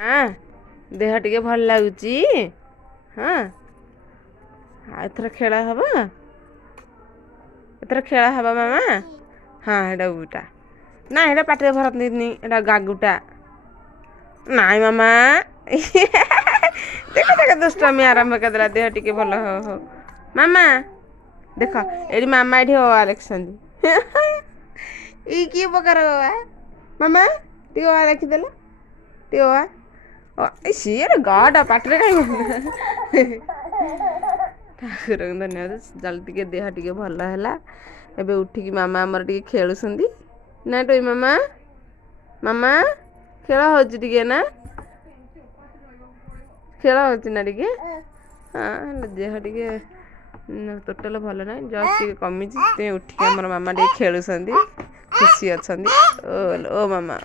हाँ देह टिके भल लगुच हाँ एथर खेल हम एथर खेल हम मामा हाँ एटा गुटा ना एटा पाटे भरतनी एटा गागुटा नाई मामा देख देख दुष्टामी आरंभ करदेला देह टिके भल हो मामा देख ये मामा ये ओ लिखुंट ये कि प्रकार बाबा मामा टी ओ लिखिदेला टी ओ सी गड पाटे कहीं ठाकुर धन्यवाद जल्दी टे देह टे भल है एबे उठिकी मामा आमर टे खेलुंट ना टोई मामा मामा खेल हो ना खेल हो ना टे हाँ देह टे टोटाल भल ना जस्ट टे कमी उठिकी आमर मामा टे खेलुंट खुशी अच्छा ओ मामा।